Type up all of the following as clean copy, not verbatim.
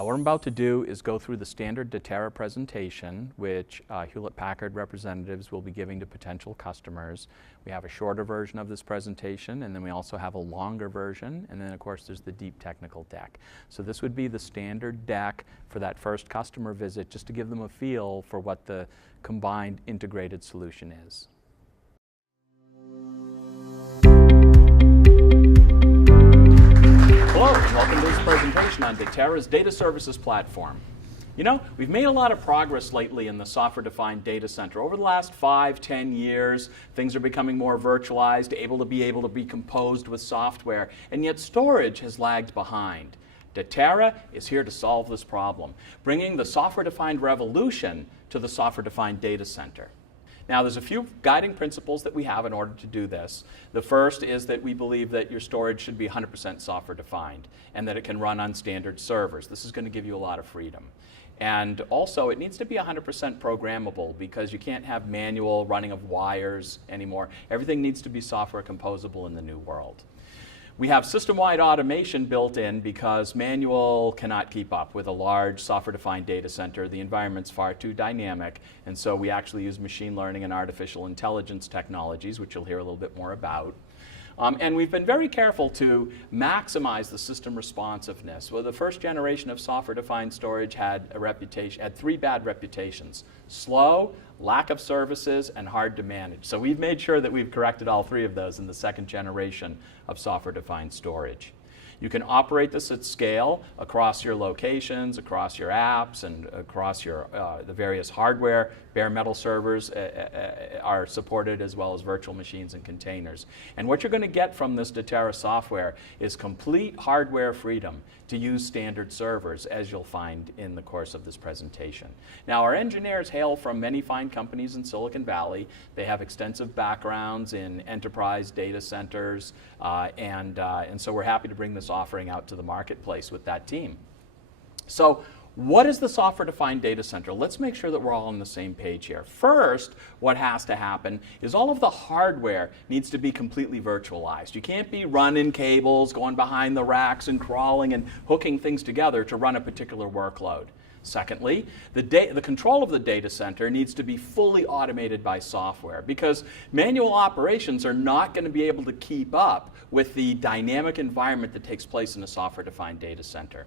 What I'm about to do is go through the standard Datera presentation, which Hewlett-Packard representatives will be giving to potential customers. We have a shorter version of this presentation, and then we also have a longer version, and then of course there's the deep technical deck. So this would be the standard deck for that first customer visit, just to give them a feel for what the combined integrated solution is. Hello, and welcome to this presentation on Datera's Data Services Platform. You know, we've made a lot of progress lately in the software-defined data center. Over the last 5-10 years, things are becoming more virtualized, able to be composed with software, and yet storage has lagged behind. Datera is here to solve this problem, bringing the software-defined revolution to the software-defined data center. Now, there's a few guiding principles that we have in order to do this. The first is that we believe that your storage should be 100% software-defined and that it can run on standard servers. This is going to give you a lot of freedom. And also, it needs to be 100% programmable because you can't have manual running of wires anymore. Everything needs to be software composable in the new world. We have system-wide automation built in because manual cannot keep up with a large software-defined data center. The environment's far too dynamic, and so we actually use machine learning and artificial intelligence technologies, which you'll hear a little bit more about. And we've been very careful to maximize the system responsiveness. Well, the first generation of software-defined storage had three bad reputations: slow, lack of services, and hard to manage. So we've made sure that we've corrected all three of those in the second generation of software-defined storage. You can operate this at scale across your locations, across your apps, and across your the various hardware. Bare metal servers are supported, as well as virtual machines and containers. And what you're going to get from this Datera software is complete hardware freedom to use standard servers, as you'll find in the course of this presentation. Now, our engineers hail from many fine companies in Silicon Valley. They have extensive backgrounds in enterprise data centers, and so we're happy to bring this offering out to the marketplace with that team. So, what is the software-defined data center? Let's make sure that we're all on the same page here. First, what has to happen is all of the hardware needs to be completely virtualized. You can't be running cables, going behind the racks and crawling and hooking things together to run a particular workload. Secondly, the control of the data center needs to be fully automated by software, because manual operations are not going to be able to keep up with the dynamic environment that takes place in a software-defined data center.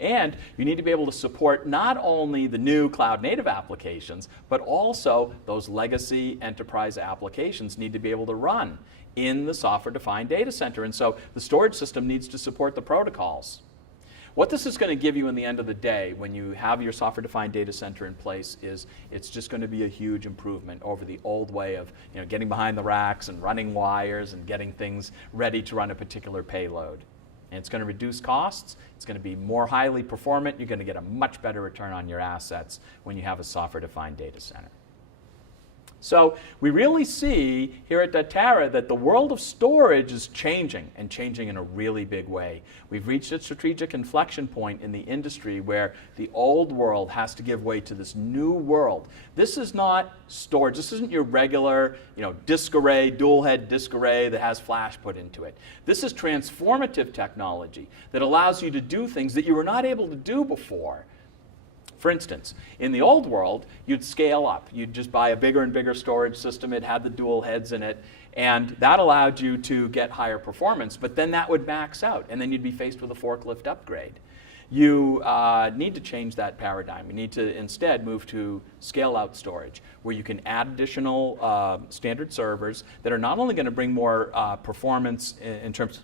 And you need to be able to support not only the new cloud-native applications, but also those legacy enterprise applications need to be able to run in the software-defined data center. And so the storage system needs to support the protocols. What this is going to give you in the end of the day when you have your software-defined data center in place is it's just going to be a huge improvement over the old way of getting behind the racks and running wires and getting things ready to run a particular payload. And it's going to reduce costs, it's going to be more highly performant, you're going to get a much better return on your assets when you have a software-defined data center. So we really see here at Datera that the world of storage is changing, and changing in a really big way. We've reached a strategic inflection point in the industry where the old world has to give way to this new world. This is not storage. This isn't your regular, disk array, dual head disk array that has flash put into it. This is transformative technology that allows you to do things that you were not able to do before. For instance, in the old world, you'd scale up. You'd just buy a bigger and bigger storage system. It had the dual heads in it, and that allowed you to get higher performance, but then that would max out, and then you'd be faced with a forklift upgrade. You need to change that paradigm. You need to instead move to scale-out storage, where you can add additional standard servers that are not only going to bring more performance in terms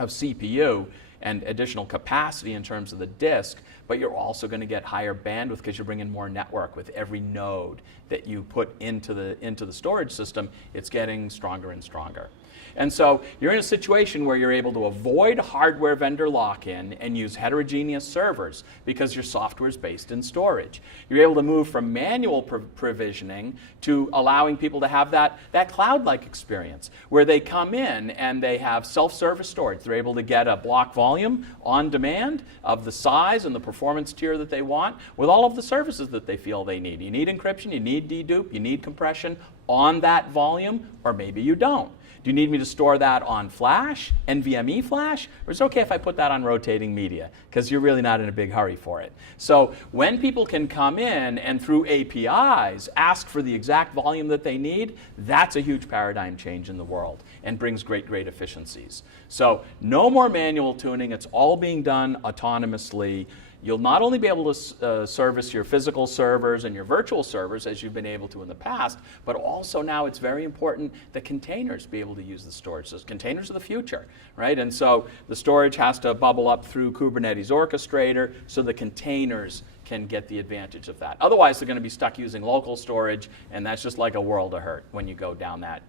of CPU and additional capacity in terms of the disk, but you're also going to get higher bandwidth because you're bringing more network with every node that you put into the storage system. It's getting stronger and stronger. And so you're in a situation where you're able to avoid hardware vendor lock-in and use heterogeneous servers because your software is based in storage. You're able to move from manual provisioning to allowing people to have that cloud-like experience where they come in and they have self-service storage. They're able to get a block volume on demand of the size and the performance tier that they want with all of the services that they feel they need. You need encryption, you need dedupe, you need compression on that volume, or maybe you don't. Do you need me to store that on flash, NVMe flash, or is it okay if I put that on rotating media? Because you're really not in a big hurry for it. So when people can come in and through APIs ask for the exact volume that they need, that's a huge paradigm change in the world and brings great efficiencies. So no more manual tuning, it's all being done autonomously. You'll not only be able to service your physical servers and your virtual servers as you've been able to in the past, but also now it's very important that containers be able to use the storage. So containers are the future, right? And so the storage has to bubble up through Kubernetes Orchestrator so the containers can get the advantage of that. Otherwise, they're going to be stuck using local storage, and that's just like a world of hurt when you go down that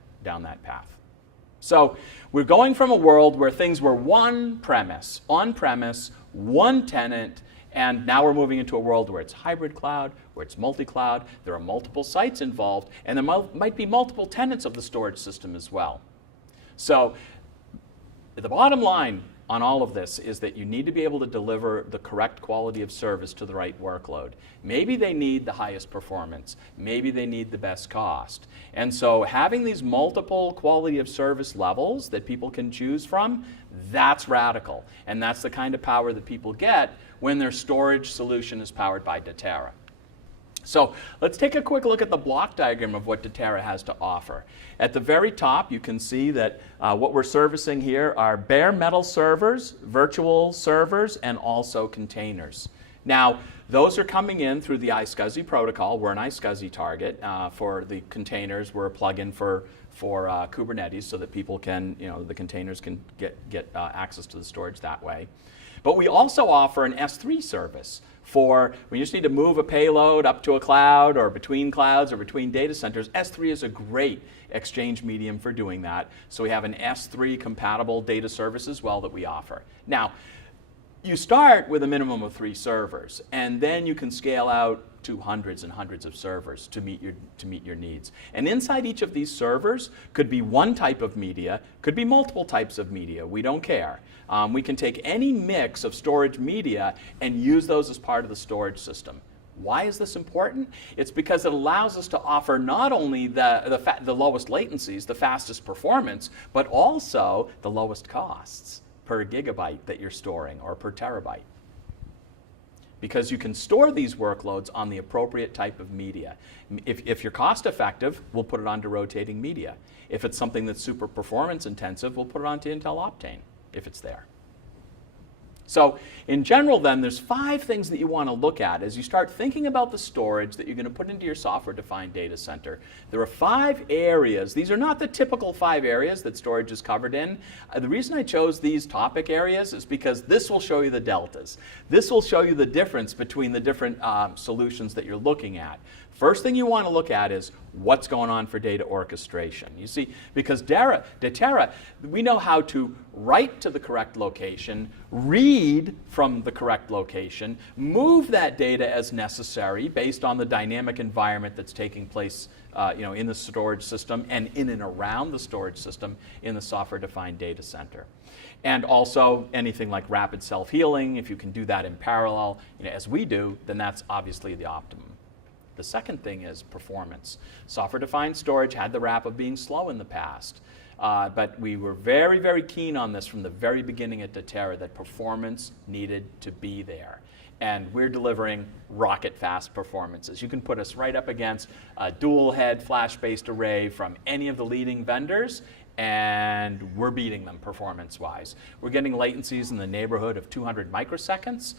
path. So we're going from a world where things were one premise, on-premise, one tenant, and now we're moving into a world where it's hybrid cloud, where it's multi-cloud, there are multiple sites involved, and there might be multiple tenants of the storage system as well. So the bottom line on all of this is that you need to be able to deliver the correct quality of service to the right workload. Maybe they need the highest performance. Maybe they need the best cost. And so having these multiple quality of service levels that people can choose from, that's radical. And that's the kind of power that people get when their storage solution is powered by Datera. So let's take a quick look at the block diagram of what Datera has to offer. At the very top, you can see that what we're servicing here are bare metal servers, virtual servers, and also containers. Now, those are coming in through the iSCSI protocol. We're an iSCSI target. For the containers, we're a plugin for Kubernetes so that people can, the containers can get access to the storage that way. But we also offer an S3 service for when you just need to move a payload up to a cloud or between clouds or between data centers. S3 is a great exchange medium for doing that. So we have an S3 compatible data service as well that we offer. Now, you start with a minimum of 3 servers, and then you can scale out to hundreds and hundreds of servers to meet your needs. And inside each of these servers could be one type of media, could be multiple types of media. We don't care. We can take any mix of storage media and use those as part of the storage system. Why is this important? It's because it allows us to offer not only the lowest latencies, the fastest performance, but also the lowest costs per gigabyte that you're storing or per terabyte. Because you can store these workloads on the appropriate type of media. If you're cost effective, we'll put it onto rotating media. If it's something that's super performance intensive, we'll put it onto Intel Optane if it's there. So in general then, there's 5 things that you want to look at as you start thinking about the storage that you're going to put into your software-defined data center. There are 5 areas. These are not the typical 5 areas that storage is covered in. The reason I chose these topic areas is because this will show you the deltas. This will show you the difference between the different solutions that you're looking at. First thing you want to look at is what's going on for data orchestration. You see, because Datera, we know how to write to the correct location, read from the correct location, move that data as necessary based on the dynamic environment that's taking place in the storage system and in and around the storage system in the software-defined data center. And also anything like rapid self-healing, if you can do that in parallel, as we do, then that's obviously the optimum. The second thing is performance. Software-defined storage had the rap of being slow in the past, but we were very, very keen on this from the very beginning at Datera that performance needed to be there. And we're delivering rocket-fast performances. You can put us right up against a dual-head flash-based array from any of the leading vendors, and we're beating them performance-wise. We're getting latencies in the neighborhood of 200 microseconds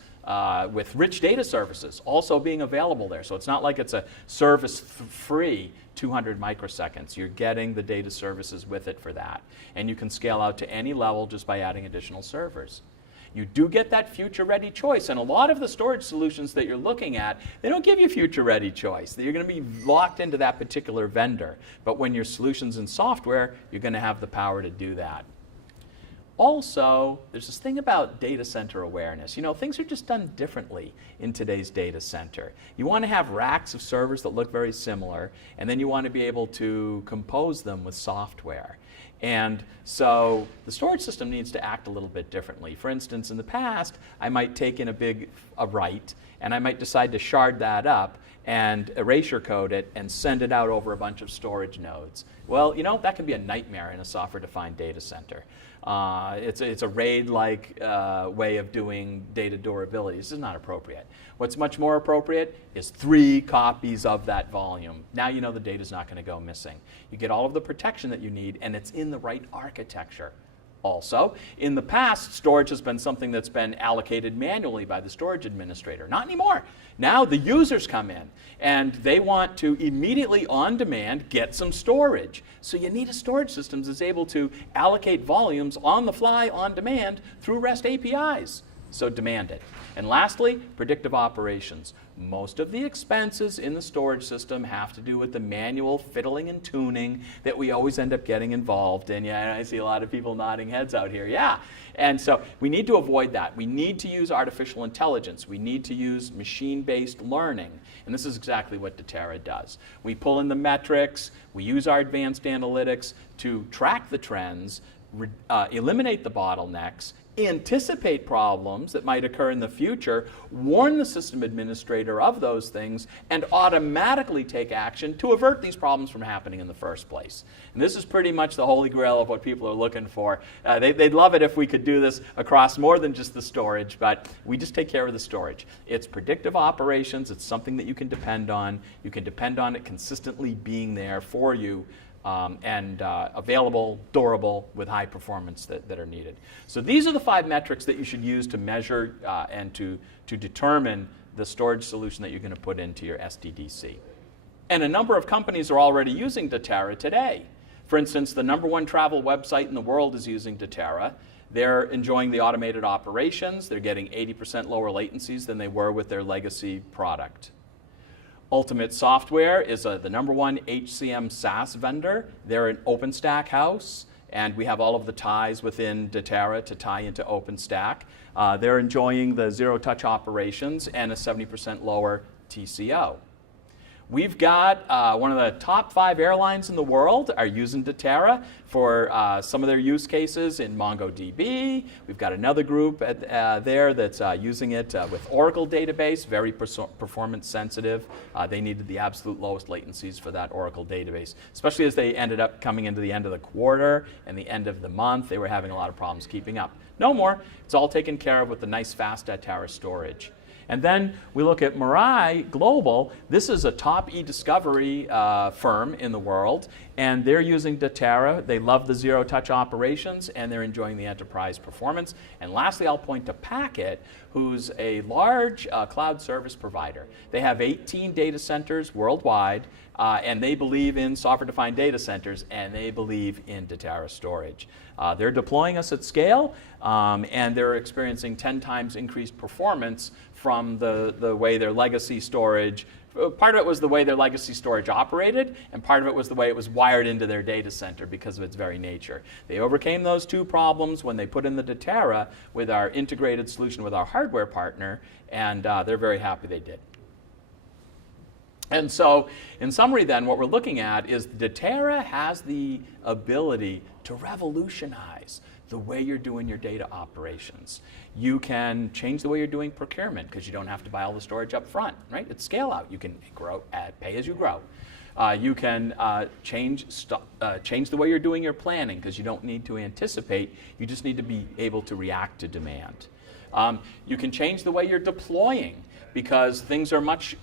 with rich data services also being available there. So it's not like it's a service-free 200 microseconds. You're getting the data services with it for that. And you can scale out to any level just by adding additional servers. You do get that future-ready choice, and a lot of the storage solutions that you're looking at, they don't give you future-ready choice. You're going to be locked into that particular vendor. But when your solution's in software, you're going to have the power to do that. Also, there's this thing about data center awareness. Things are just done differently in today's data center. You want to have racks of servers that look very similar, and then you want to be able to compose them with software. And so the storage system needs to act a little bit differently. For instance, in the past, I might take in a write, and I might decide to shard that up and erasure code it and send it out over a bunch of storage nodes. Well, that can be a nightmare in a software-defined data center. It's a RAID-like way of doing data durability. This is not appropriate. What's much more appropriate is 3 copies of that volume. Now you know the data's not going to go missing. You get all of the protection that you need, and it's in the right architecture. Also, in the past, storage has been something that's been allocated manually by the storage administrator. Not anymore. Now the users come in, and they want to immediately, on demand, get some storage. So you need a storage system that's able to allocate volumes on the fly, on demand, through REST APIs. So demand it. And lastly, predictive operations. Most of the expenses in the storage system have to do with the manual fiddling and tuning that we always end up getting involved in. Yeah, I see a lot of people nodding heads out here. Yeah. And so we need to avoid that. We need to use artificial intelligence. We need to use machine-based learning. And this is exactly what Datera does. We pull in the metrics. We use our advanced analytics to track the trends, eliminate the bottlenecks, anticipate problems that might occur in the future, warn the system administrator of those things, and automatically take action to avert these problems from happening in the first place. And this is pretty much the holy grail of what people are looking for. They'd love it if we could do this across more than just the storage, but we just take care of the storage. It's predictive operations. It's something that you can depend on. You can depend on it consistently being there for you. And available, durable, with high performance that are needed. So these are the 5 metrics that you should use to measure and to determine the storage solution that you're going to put into your SDDC. And a number of companies are already using Datera today. For instance, the #1 travel website in the world is using Datera. They're enjoying the automated operations. They're getting 80% lower latencies than they were with their legacy product. Ultimate Software is the #1 HCM SaaS vendor. They're an OpenStack house, and we have all of the ties within Datera to tie into OpenStack. They're enjoying the zero-touch operations and a 70% lower TCO. We've got one of the top 5 airlines in the world are using Datera for some of their use cases in MongoDB. We've got another group there that's using it with Oracle database, very performance sensitive. They needed the absolute lowest latencies for that Oracle database, especially as they ended up coming into the end of the quarter and the end of the month. They were having a lot of problems keeping up. No more. It's all taken care of with the nice fast Datera storage. And then we look at Mirai Global. This is a top e-discovery firm in the world, and they're using Datera. They love the zero-touch operations, and they're enjoying the enterprise performance. And lastly, I'll point to Packet, who's a large cloud service provider. They have 18 data centers worldwide, and they believe in software-defined data centers, and they believe in Datera storage. They're deploying us at scale, and they're experiencing 10 times increased performance from the way their legacy storage, part of it was the way their legacy storage operated, and part of it was the way it was wired into their data center because of its very nature. They overcame those 2 problems when they put in the Datera with our integrated solution with our hardware partner, and they're very happy they did. And so, in summary then, what we're looking at is Datera has the ability to revolutionize the way you're doing your data operations. You can change the way you're doing procurement because you don't have to buy all the storage up front, right? It's scale out. You can grow, pay as you grow. You can change the way you're doing your planning because you don't need to anticipate. You just need to be able to react to demand. You can change the way you're deploying because things are much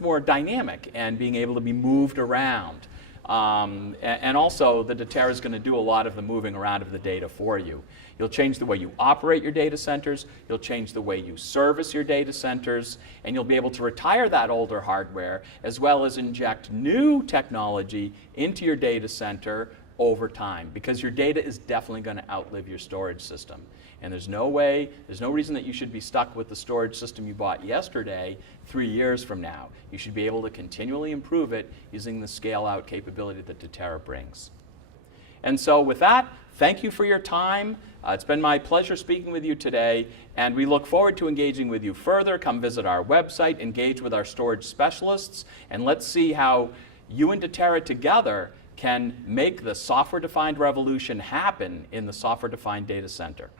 more dynamic and being able to be moved around. And also, the Datera is going to do a lot of the moving around of the data for you. You'll change the way you operate your data centers, you'll change the way you service your data centers, and you'll be able to retire that older hardware as well as inject new technology into your data center over time, because your data is definitely going to outlive your storage system. And there's no reason that you should be stuck with the storage system you bought yesterday 3 years from now. You should be able to continually improve it using the scale-out capability that Datera brings. And so with that, thank you for your time. It's been my pleasure speaking with you today, and we look forward to engaging with you further. Come visit our website, engage with our storage specialists, and let's see how you and Datera together can make the software-defined revolution happen in the software-defined data center.